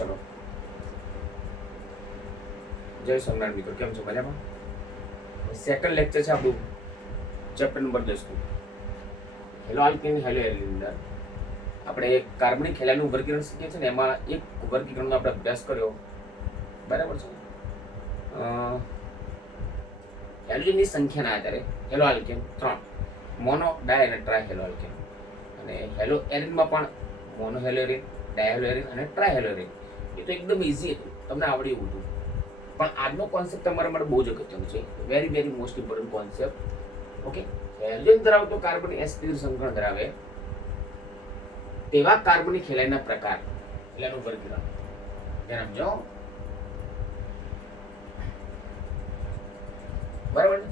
ચલો, જય સોમનાથ મિત્રો, કેમ છો? મજામાં? સેકન્ડ લેક્ચર છે આપણું ચેપ્ટર નંબર 10 નું હેલો આલ્કેન હેલો એલ્કેન અંદર આપણે કાર્બનિક હેલાઇડનું વર્ગીકરણ શીખીએ છીએ ને, એમાં એક વર્ગીકરણનો આપણે અભ્યાસ કર્યો, બરાબર છે. હેલોજનની સંખ્યાના આધારે હેલો આલ્કેન 3 મોનો, ડાય અને ટ્રાય હેલો આલ્કેન, અને હેલો એરિનમાં પણ મોનો હેલો એરિન, ડાયહેલો એરિન અને ટ્રાય હેલો એરિન. એ તો એકદમ ઇઝી હતું, તમને આવડી એવું હતું. પણ આજનો કોન્સેપ્ટ તમારા માટે બહુ જ અગત્યનો છે, very very most important concept. Okay, halogen ધરાવતો કાર્બન sp3 સંકરણ ધરાવે તેવા કાર્બનિક હેલાઇડના પ્રકાર એટલે એનું વર્ગીકરણ ધ્યાન આપજો, બરાબર ને?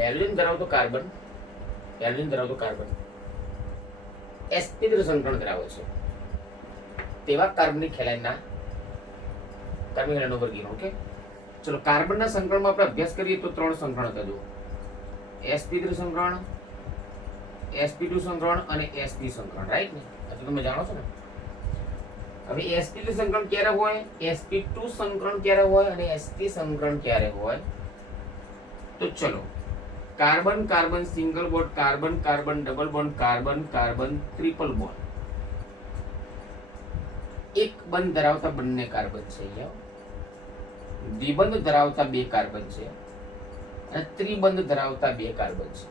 હેલોજન ધરાવતો કાર્બન sp3 સંકરણ ધરાવે છે તેવા કાર્બનિક હેલાઇડના વર્ગીકરણ. ઓકે, ચલો, કાર્બનના સંકરણમાં આપણે અભ્યાસ કરીએ તો 3 સંકરણ હતા. જો sp3 સંકરણ, sp2 સંકરણ અને sp સંકરણ, રાઈટ ને? આ તો તમે જાણો છો ને. હવે sp3 સંકરણ ક્યારે હોય, sp2 સંકરણ ક્યારે હોય અને sp સંકરણ ક્યારે હોય? તો ચલો, carbon carbon single bond, carbon carbon double bond, carbon carbon triple bond, એક બંધ ધરાવતા બંને કાર્બન છે અહીંયા, દ્વિબંધ ધરાવતા 2 કાર્બન છે અને ત્રિબંધ ધરાવતા 2 કાર્બન છે.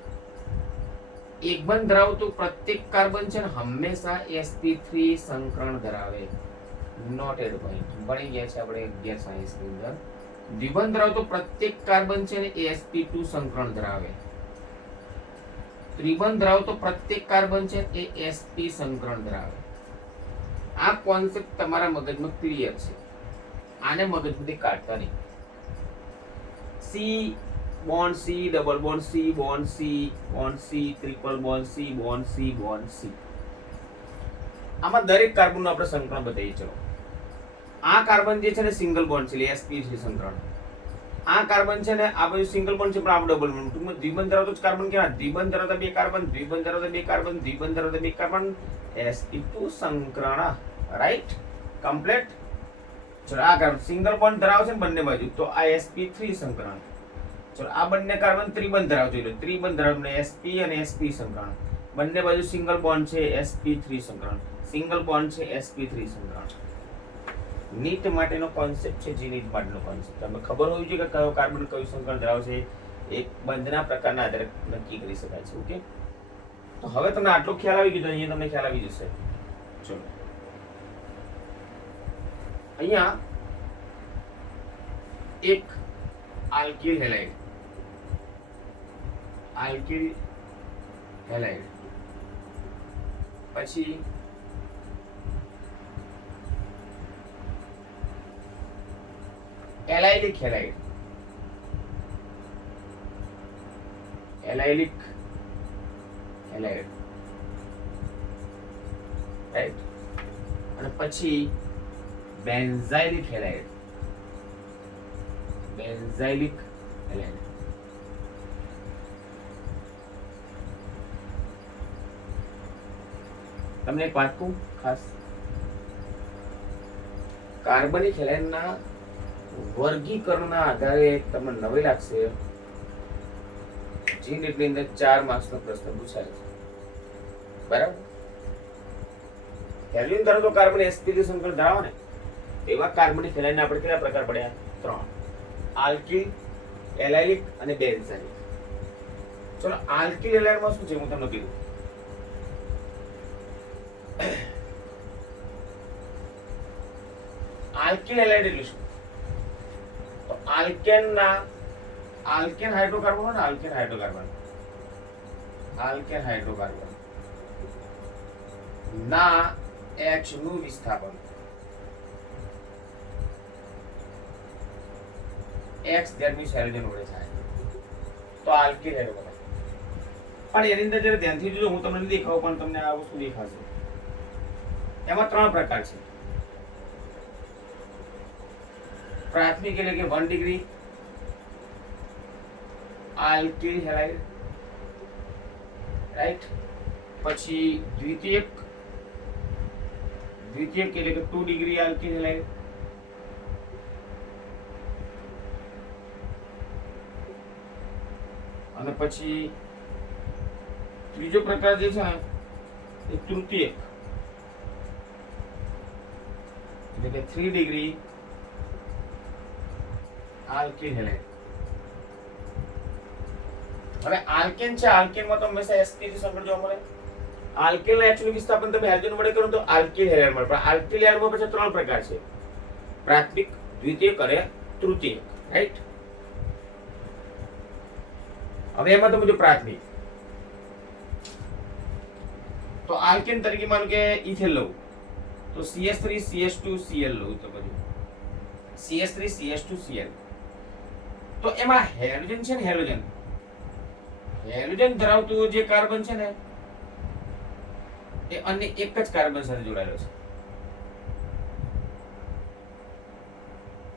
એક બંધ ધરાવતું પ્રત્યેક કાર્બન છે ને હંમેશા sp3 સંકરણ ધરાવે. નોટેડ પોઈન્ટ ભણી ગયા છે આપણે 11 સાયન્સ ની અંદર. દ્વિબંધ ધરાવતો પ્રત્યેક કાર્બન છે ને sp2 સંકરણ ધરાવે. ત્રિબંધ ધરાવતો પ્રત્યેક કાર્બન છે એ sp સંકરણ ધરાવે. આ કોન્સેપ્ટ તમારા મગજમાં ક્લિયર છે, આને મગજમાંથી કાઢતા નહીં. C bond C, double bond C, bond C, triple bond C, bond C, આમાં દરેક કાર્બનનું આપણે સંકરણ બતાવીએ. ચલો, આ કાર્બન જે છે ને સિંગલ બોન્ડ છે એટલે sp3 સંકરણ. આ કાર્બન છે ને આ બધું સિંગલ બોન્ડ છે પણ આ ડબલ બોન્ડ. ટૂંકમાં દ્વિબંધ ધરાવતો જ કાર્બન કેવા? દ્વિબંધ ધરાવતા 2 કાર્બન, દ્વિબંધ ધરાવતા 2 કાર્બન, દ્વિબંધ ધરાવતા 2 કાર્બન, sp2 સંકરણ, રાઈટ? કમ્પ્લીટ. ચલો, આ કાર્બન સિંગલ બોન્ડ ધરાવે છે ને બંને બાજુ, તો આ sp3 સંકરણ. ચલો, આ બંને કાર્બન ત્રિબંધ ધરાવજો એટલે ત્રિબંધ ધરાવતા sp અને sp સંકરણ. બંને બાજુ સિંગલ બોન્ડ છે sp3 સંકરણ, સિંગલ બોન્ડ છે sp3 સંકરણ. નીટ માટેનો કોન્સેપ્ટ છે, જી નીટ માટેનો કોન્સેપ્ટ. તમને ખબર હોવી જોઈએ કે કયો કાર્બન કયું સંકરણ ધરાવે છે, એક બંધના પ્રકારના આધારે નક્કી કરી શકાય છે. ઓકે, તો હવે તમને આટલો ખ્યાલ આવી ગયો તો અહીંયા તમને ખ્યાલ આવી જશે. ચલો, અહીંયા એક આલ્કિલ હેલાઇડ, પછી એલાઇલિક હેલાઇડ, રાઈટ? અને પછી બેન્ઝાઇલિક હેલાઇડ. તમને એક વાત કહું ખાસ, કાર્બનિક હેલાઇડના વર્ગીકરણના આધારે તમને નવી લાગશે, જી નીટની અંદર 4 માર્ક્સનો પ્રશ્ન પૂછાય છે, બરાબર? હેલોજન ધરાવતો કાર્બન sp3 સંકરણ ધરાવે ને એવા કાર્બનિક હેલાઇડના આપણે કેટલા પ્રકાર પડ્યા? 3: આલ્કિલ, એલાઇલિક અને બેન્ઝાઇલિક. ચલો, આલ્કિલ હેલાઇડમાં શું છે હું તમને કીધું. આલ્કિલ હેલાઇડ એટલે શું? તો આલ્કેન હાઇડ્રોકાર્બન હોય ને, આલ્કેન હાઇડ્રોકાર્બન ના H નું વિસ્થાપન X ધ્યાનની હેલોજન વડે થાય તો આલ્કિલ હાઇડ્રોકાર્બન. પણ એની અંદર જયારે ધ્યાનથી જોજો, હું તમને દેખાવું પણ તમને આ વસ્તુ દેખાશે. એમાં 3 પ્રકાર છે. પ્રાથમિક એટલે કે 1 ડિગ્રી આલ્કિલ હેલાઇડ, રાઈટ? પછી દ્વિતીયક દ્વિતીયક એટલે કે 2 ડિગ્રી આલ્કિલ હેલાઇડ. અને પછી ત્રીજો પ્રકાર જે છે ને એ તૃતીયક એટલે કે 3 ડિગ્રી આલ્કિલ હેલાઇડ. હવે આલ્કેન છે, આલ્કેનમાં તો હંમેશા sp3 સંકળ જોવા મળે. આલ્કેન ના એચનું વિસ્થાપન તમે હેલોજન વડે કરો તો આલ્કિલ હેલાઇડ મળે. પણ આલ્કિલ હેલાઇડમાં પછી 3 પ્રકાર છે, પ્રાથમિક, દ્વિતીયક અને તૃતીયક, રાઈટ? હવે એમાં તો બધું પ્રાથમિક. તો આલ્કેન તરીકે માનો કે ઇથેન લઉં તો CH3 CH2 Cl લઉં તો બધું CH3 CH2 Cl. તો એમાં હેલોજન છે ને, હેલોજન ધરાવતું જે કાર્બન છે ને એ અન્ય એક જ કાર્બન સાથે જોડાયેલો છે.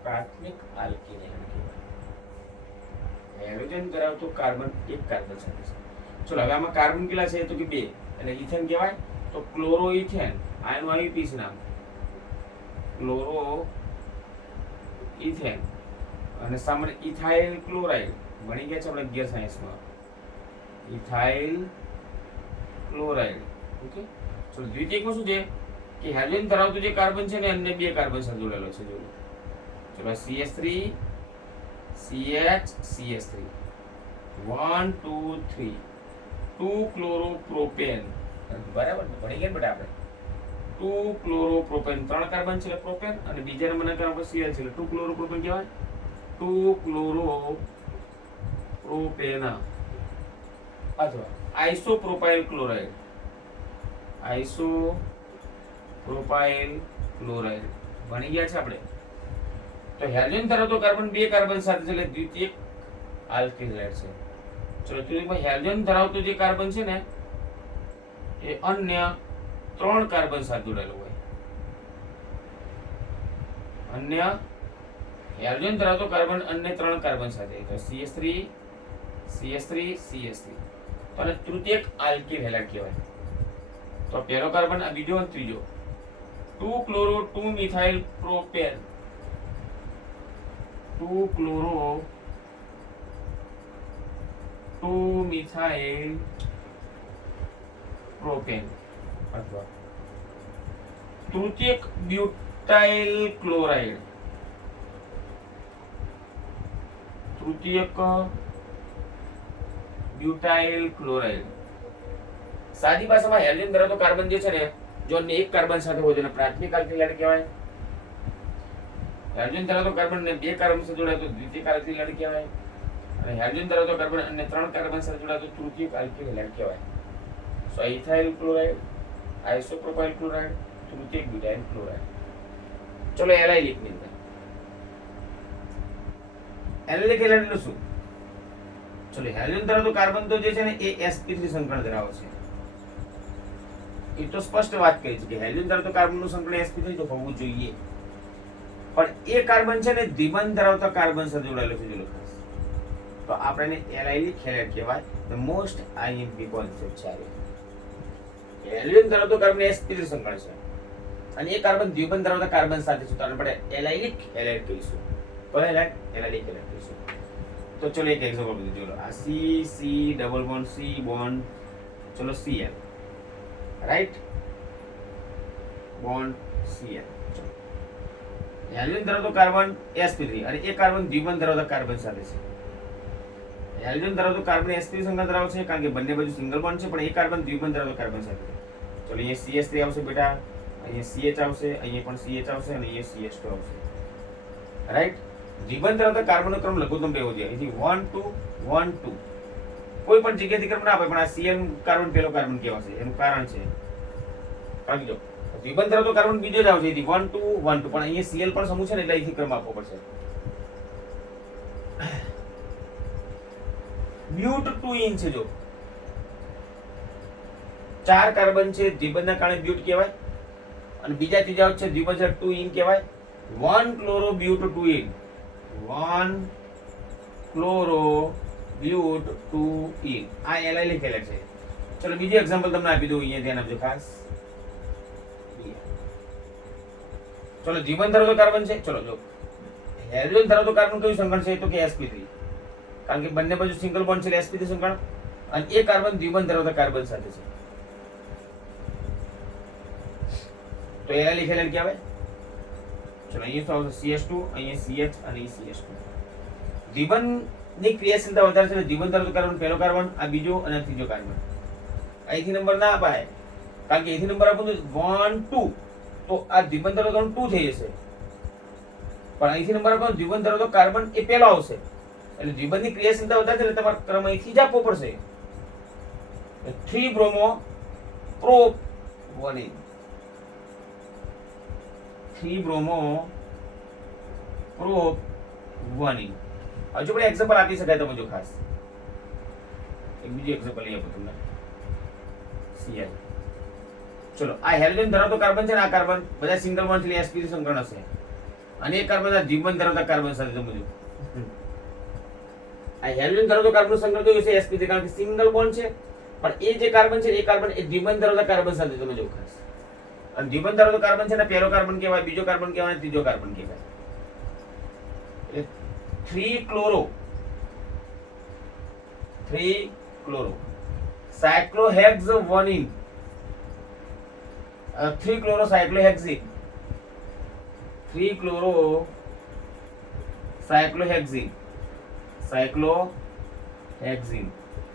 પ્રાથમિક આલ્કિલ હેલાઇડ કહેવાય. હેલોજન ધરાવતું કાર્બન એક કાર્બન સાથે છે. ચલો હવે આમાં કાર્બન કેટલા છે તો કે 2 એટલે ઇથેન કહેવાય. તો ક્લોરોઇથેન આનું આવ્યું પીસ નામ, ક્લોરોઇથેન. અને સામાન્ય ઇથાઇલ ક્લોરાઇડ ભણી ગયા છે આપણે 11 સાયન્સમાં, ઇથાઇલ ક્લોરાઇડ. ઓકે. તો દ્વિતીયકમાં શું છે કે હેલોજન ધરાવતું જે કાર્બન છે ને અન્ય 2 કાર્બન સાથે જોડાયેલો છે. જો ચલો CH3 CH CH3 1 2 3 2 ક્લોરોપ્રોપેન. બરાબર ભણી ગયા બેટા આપણે. 2 ક્લોરોપ્રોપેન 3 કાર્બન છે એટલે પ્રોપેન, અને બીજા નંબરના કાર્બન પર Cl છે એટલે 2 ક્લોરોપ્રોપેન કહેવાય. 2 ક્લોરોપ્રોપેન અથવા આઇસોપ્રોપાઇલ ક્લોરાઇડ, આઇસોપ્રોપાઇલ ક્લોરાઇડ ભણી ગયા છે આપણે. તો હેલોજન ધરાવતો કાર્બન 2 કાર્બન સાથે છે એટલે દ્વિતીયક આલ્કિલ હેલાઇડ છે. ચલો ત્રીજું હેલોજન ધરાવતો જે કાર્બન છે ને એ અન્ય 3 કાર્બન સાથે જોડાયેલો હોય. અન્ય હેલોજન ધરાવતો કાર્બન અન્ય 3 કાર્બન સાથે, તો CH3 CH3 CH3. તો આને તૃતીયક આલ્કિલ હેલાઇડ કહેવાય. તો પહેલો કાર્બન, આ બીજો અને ત્રીજો. 2 chloro 2 methyl propane, 2 chloro 2 methyl propane અથવા તૃતીયક બ્યુટાઇલ ક્લોરાઇડ, તૃતીયક બ્યુટાઇલ ક્લોરાઇડ. સાદી ભાષામાં હેલોજન ધરાવતો કાર્બન જે છે ને જો અન્ય એક કાર્બન સાથે હોય તેને પ્રાથમિક આલ્કિલ હેલાઇડ કહેવાય. હેલોજન ધરાવતો કાર્બન ને 2 કાર્બન સાથે જોડાય તો દ્વિતીયક આલ્કિલ હેલાઇડ કહેવાય. અને હેલોજન ધરાવતો કાર્બન અન્ય 3 કાર્બન સાથે જોડાય તો તૃતીયક આલ્કિલ હેલાઇડ કહેવાય. So ethyl chloride, isopropyl chloride, તૃતીયક બ્યુટાઇલ ક્લોરાઇડ. ચલો એલાઇલિક ની અંદર એલાઇલિક હેલાઇડ એટલે શું? ચલો હેલોજન ધરાવતો કાર્બન તો જે છે ને એ sp3 સંકરણ ધરાવે છે. એ તો સ્પષ્ટ વાત કરી છે કે હેલોજન ધરાવતો કાર્બનનું સંકરણ sp3 તો હોવું જોઈએ. પણ એ કાર્બન છે ને દ્વિબંધ ધરાવતા કાર્બન સાથે જોડાયેલો છે. જો ખાસ તો આપણે એલાઇલિક હેલાઇડ કહેવાય. ધ મોસ્ટ IMP કોન્સેપ્ટ છે. હેલોજન ધરાવતો કાર્બન sp3 સંકરણ છે અને એ કાર્બન દ્વિબંધ ધરાવતા કાર્બન સાથે છે તો આપણે એલાઇલિક હેલાઇડ કહીશું. તો હેલાઇડ એલાઇલિક હેલાઇડ કહીશું. તો ચલો એક એક્ઝામ્પલ બધું જોલો. આ C C double bond C bond, ચલો Cl, right? Bond Cl. Halogen ધરાવતો કાર્બન sp3 અને એ કાર્બન દ્વિબંધ ધરાવતા કાર્બન સાથે છે. હેલોજન ધરાવતો કાર્બન sp3 સંકળ ધરાવે છે કારણ કે બંને બાજુ સિંગલ બોન્ડ છે, પણ એ કાર્બન દ્વિબંધ ધરાવતો કાર્બન સાથે છે. ચલો અહીંયા CH3 આવશે બેટા, અહીંયા CH આવશે, અહીંયા પણ CH આવશે અને અહીંયા CH2 આવશે, રાઈટ? દ્વિબંધ ધરાવતા કાર્બનનો ક્રમ લઘુત્તમ રહેવો જોઈએ. અહીંથી 1 2 1 2 કોઈ પણ જગ્યાથી ક્રમ ના આપે, પણ આ Cl કાર્બન પહેલો કાર્બન કહેવાશે. એનું કારણ છે કારણ કે જો દ્વિબંધ ધરાવતો કાર્બન બીજો જ આવશે, અહીંથી 1 2 1 2, પણ અહીંયા Cl પણ સમૂહ છે ને એટલે અહીંથી ક્રમ આપવો પડશે. બ્યુટ 2 છે. જો 4 કાર્બન છે દ્વિબંધના કારણે બ્યુટ કહેવાય અને બીજા ત્રીજા છે દ્વિબંધ 2 કહેવાય. 1 ક્લોરો બ્યુટ 2 1 ક્લોરો બ્યુટ 2 આ એલાઇલિક હેલાઇડ છે. ચલો બીજું એક્ઝામ્પલ તમને આપી દઉં, અહીંયા ધ્યાન આપજો ખાસ. ચલો જીવન ધરાવતો કાર્બન છે. ચલો જો હેલોજન ધરાવતો કાર્બન કયું સંકરણ છે? તો કે sp3, કારણ કે બંને બાજુ સિંગલ બોન્ડ છે sp3 સંકરણ, અને એ કાર્બન દ્વિબંધ ધરાવતા કાર્બન સાથે છે. તો એના લીખેલા ક્યાં આવે? ચલો અહીંયા શું આવશે? CS2, અહીંયા CH અને CH2. દ્વિબંધની ક્રિયાશીલતા વધારે છે. દ્વિબંધ ધરાવતો કાર્બન પહેલો કાર્બન, આ બીજો અને ત્રીજો કાર્બન. અહીંથી નંબર ના અપાય, કારણ કે અહીંથી નંબર આપો તો 1 2, તો આ દ્વિબંધ ધરાવતો કાર્બન 2 થઈ જશે. પણ અહીંથી નંબર આપો દ્વિબંધ ધરાવતો કાર્બન એ પહેલો આવશે. એટલે દ્વિબંધની ક્રિયાશીલતા વધારે છે એટલે તમારે ક્રમ અહીંથી જ આપવો પડશે. 3 બ્રોમો પ્રોપ 1, 3 બ્રોમો પ્રોપ 1. હજુ પણ એક્ઝામ્પલ આપી શકાય તમે જો ખાસ એક બીજું એક્ઝામ્પલ લઈ આપો તમને. Cl. ચલો આ હેલોજન ધરાવતો કાર્બન છે ને, આ કાર્બન બધા સિંગલ બોન્ડ થી sp3 સંકરણ હશે, અને એક કાર્બન આ દ્વિબંધ ધરાવતા કાર્બન સાથે સમજો. આ હેલોજન ધરાવતો કાર્બન નું સંકરણ કયું છે? sp3, કારણ કે સિંગલ બોન્ડ છે. પણ એ જે કાર્બન છે એ કાર્બન એ દ્વિબંધ ધરાવતા કાર્બન સાથે સમજો ખાસ. અને દ્વિબંધ ધરાવતો કાર્બન છે ને, પહેલો કાર્બન કહેવાય, બીજો કાર્બન કહેવાય, ત્રીજો કાર્બન કહેવાય. એટલે 3 ક્લોરો સાયક્લોહેક્સ 1 3 ક્લોરો સાયક્લોહેક્સિન, 3 ક્લોરો સાયક્લોહેક્સિન,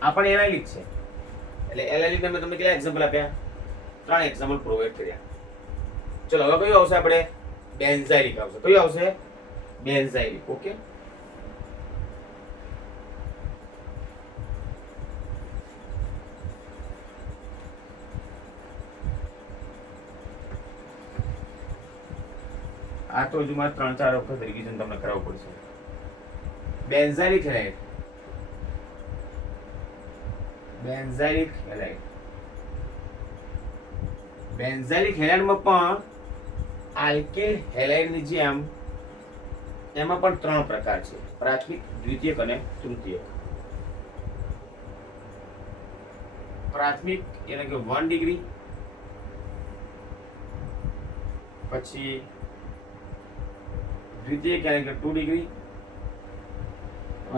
આ પણ એનાલિક છે. એટલે એનાલિક ને મેં તમને કેટલા એક્ઝામ્પલ આપ્યા? 3 એક્ઝામ્પલ પ્રોવાઈડ કર્યા. ચલો હવે કયું આવશે? આપણે બેન્ઝાઇલિક આવશે. કયું આવશે? બેન્ઝાઇલિક. ઓકે, આ તો હજુ મારે 3-4 વખત રિવિઝન તમને કરાવવું પડશે. Benzylic halide, benzylic halide, benzylic હેલાઇડમાં પણ આલ્કેલ હેલાઇડની જેમ એમાં પણ 3 પ્રકાર છે: પ્રાથમિક, દ્વિતીયક અને તૃતીયક. પ્રાથમિક એટલે કે 1 ડિગ્રી, પછી દ્વિતીયક એટલે કે 2 ડિગ્રી,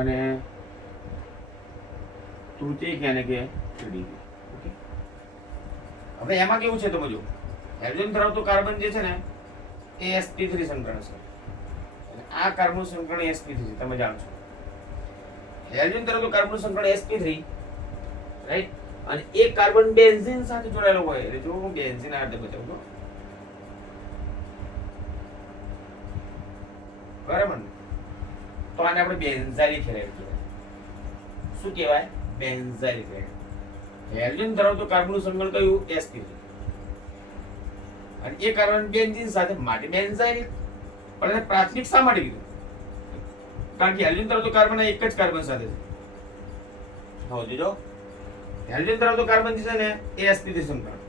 અને તૃતીયક એટલે કે 3 ડિગ્રી. ઓકે, હવે એમાં કેવું છે તો જો હેલોજન ધરાવતો કાર્બન જે છે ને એ sp3 સંકરણ છે. આ કાર્બન સંકરણ sp3 છે, તમે જાણો છો. હેલોજન ધરાવતો કાર્બન સંકરણ sp3, રાઈટ. અને એક કાર્બન બેન્ઝીન સાથે જોડાયેલો હોય. એટલે જો હું બેન્ઝીન આ રીતે બતાવું તો બરાબર ને, તો આને આપણે બેન્ઝાઇલિક હેલાઇડ કહેવાય. શું કહેવાય? Benzylic halide. હેલોજન ધરાવતો કાર્બનનું સંકલન કયું? sp3. અને એ કાર્બન બેન્ઝીન સાથે માટે બેન્ઝાઇલિક. પણ એને પ્રાથમિક શા માટે કીધું? કારણ કે હેલોજન ધરાવતો કાર્બન એક જ કાર્બન સાથે છે. હવે જોજો, હેલોજન ધરાવતો કાર્બન છે ને એ sp3 સંકલન,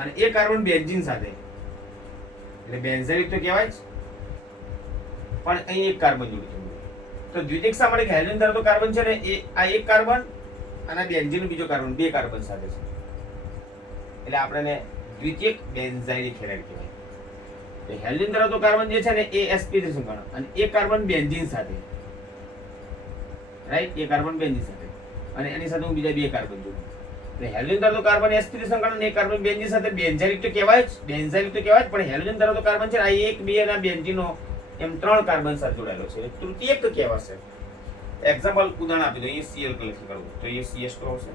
અને એ કાર્બન બેન્ઝીન સાથે, એટલે બેન્ઝાઇલિક તો કહેવાય જ. પણ અહીં એક કાર્બન જોડે તો દ્વિતીયક શા માટે? હેલોજન ધરાવતો કાર્બન છે ને એ આ એક કાર્બન અને બેન્ઝીન બીજો કાર્બન, 2 કાર્બન સાથે છે. એટલે આપણે દ્વિતીયક બેન્ઝાઇલિક હેલાઇડ કહેવાય. તો હેલોજન ધરાવતો કાર્બન જે છે ને એ sp3 સંકરણ, અને એક કાર્બન બેન્ઝીન સાથે, રાઈટ. એ કાર્બન બેન્ઝીન સાથે, અને એની સાથે હું બીજા 2 કાર્બન જોડું. એટલે હેલોજન ધરાવતો કાર્બન sp3 સંકરણ અને એક કાર્બન બેન્ઝીન સાથે બેન્ઝાઇલિક તો કહેવાય જ, બેન્ઝાઇલિક તો કહેવાય જ. પણ હેલોજન ધરાવતો કાર્બન છે આ 1 2 અને બેન્ઝીનો એમ 3 કાર્બન સાથે જોડાયેલો છે. તૃતીયક તો કહેવાશે. એક્ઝામ્પલ ઉદાહરણ આપી દો. અહીંયા Cl લખી કાઢું તો એ CS2 આવશે.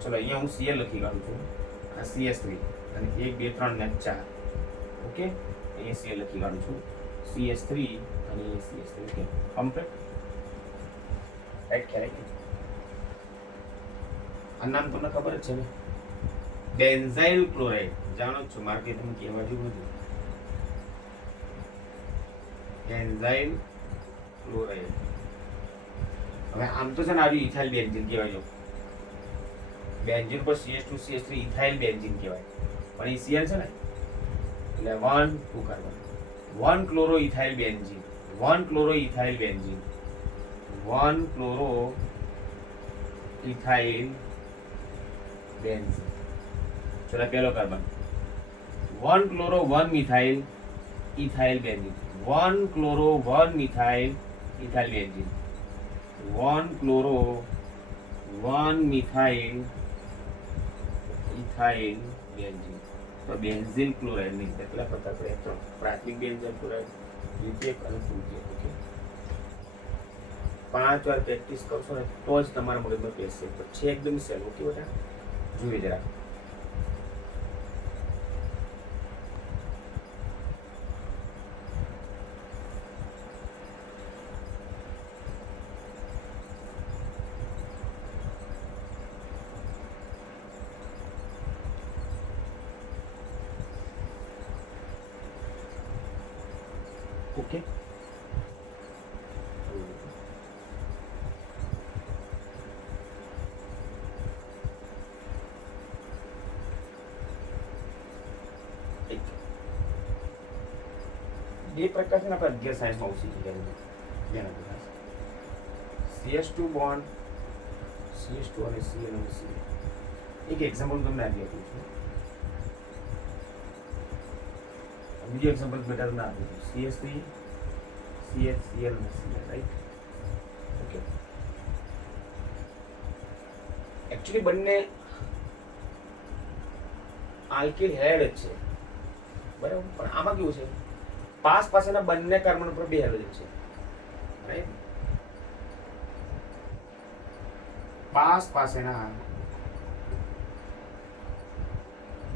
ચલો અહીંયા હું Cl લખી કાઢું છું, આ CS3, અને 1 2 3 ને 4. ઓકે, અહીંયા Cl લખી કાઢું છું, CS3 અને CS3. Okay, complete. રાઈટ, ખ્યાલ. આ નામ તમને ખબર જ છે ને, બેન્ઝાઇલ ક્લોરાઇડ. જાણો છો, માર્કે તમે કહેવા જેવું નથી. Benzyl chloride. હવે આમ તો છે ને આવી ઇથાઇલ બેન્ઝીન કહેવાય. જો બેન્ઝીન પર CS2 CS3 ઇથાઇલ બેન્ઝીન કહેવાય. પણ એ Cl છે ને, એટલે 1 2 carbon, 1 chloro ethyl benzene, 1 chloro ethyl benzene, 1 chloro ethyl benzene. ચલો પહેલો carbon 1 chloro 1 methyl ethyl benzene, 1 chloro 1 methyl ethyl benzene, 1 chloro 1 methyl ethyl benzene. તો બેન્ઝીન ક્લોરાઇડ ની કેટલા પ્રકાર પડે? તો પ્રાથમિક બેન્ઝીન ક્લોરાઇડ, દ્વિતીયક અને તૃતીયક. ઓકે, 5 વાર પ્રેક્ટિસ કરશો ને તો જ તમારા મગજમાં બેસશે. તો છે એકદમ સહેલું. ઓકે બેટા, જોઈએ જરા. ઓકે, બે પ્રકાર છે ને આપણે 11 સાયન્સમાં શીખી ગયા. CS2 બોન્ડ, CS2 અને Cl અને Cl. એક એક્ઝામ્પલ તમને આપી આપ્યું છું. બીજું એક્ઝામ્પલ બેટા તમને આપ્યું છું. CS3 CH Cl અને Cl, રાઈટ? ઓકે, એકચ્યુઅલી બંને આલ્કિલ હેડ જ છે, બરાબર? પણ આમાં કેવું છે, પાસ પાસેના બંને કાર્બન પર બે હાઇડ્રોજન છે, રાઈટ? પાસ પાસેના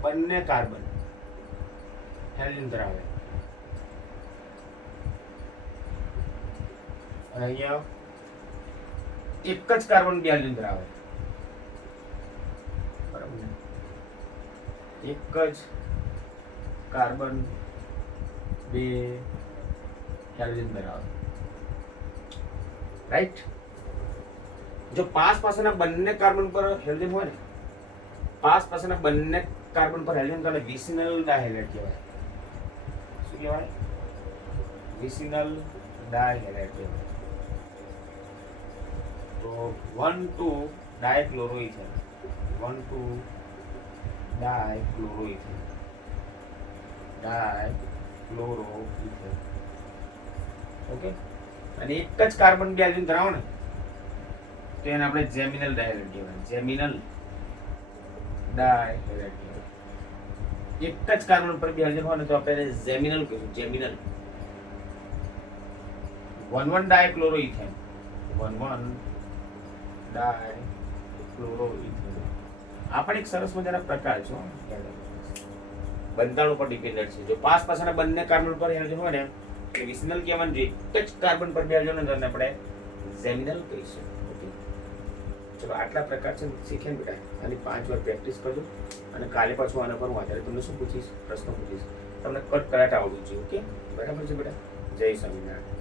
બંને કાર્બન હાઇડ્રોજન ધરાવે અને અહીંયા એક જ કાર્બન બે હાઇડ્રોજન ધરાવે, બરાબર ને? એક જ કાર્બન બે હાઇડ્રોજન ધરાવે, રાઈટ? જો પાસ પાસેના બંને કાર્બન પર હાઇડ્રોજન હોય ને, પાસ પાસેના બંને કાર્બન પર હાઇડ્રોજન તો વિસિનલ ડાયહાઇડ્રેટ કહેવાય. શું કહેવાય? વિસિનલ ડાયહાઇડ્રેટ કહેવાય. તો 1,2 ડાયક્લોરોઇથેન, 1,2 ડાયક્લોરોઇથેન, ડાયક્લોરોઇથેન. ઓકે, અને એક જ કાર્બન બે હાઇડ્રોજન ધરાવો ને તો એને આપણે જેમિનલ ડાયહાઇડ્રેટ કહેવાય. જેમિનલ ડાયહાઇડ્રેટ કહેવાય. એક જ કાર્બન પર બે હાઇડ્રોજન હોય ને તો આપણે એને જેમિનલ કહીશું. જેમિનલ. 1,1 ડાયક્લોરોઇથેન, 1,1 ડાયક્લોરોઇથેન. આ પણ એક સરસ મજાના પ્રકાર છે, બંધારણ ઉપર ડિપેન્ડન્ટ છે. જો પાસ પાસેના બંને કાર્બન પર હાઇડ્રોજન હોય ને એટલે વિસિનલ કહેવાનું, જે એક જ કાર્બન પર બે હાઇડ્રોજન હોય ને આપણે જેમિનલ કહીશું. ઓકે, ચલો આટલા પ્રકાર છે શીખ્યા બેટા. આની 5 વાર પ્રેક્ટિસ કરજો અને કાલે પાછું આના પર હું આધારે તમને શું પૂછીશ? પ્રશ્ન પૂછીશ. તમને કટ કરાટ આવડવું જોઈએ. ઓકે, બરાબર છે બેટા? જય સ્વામિનારાયણ.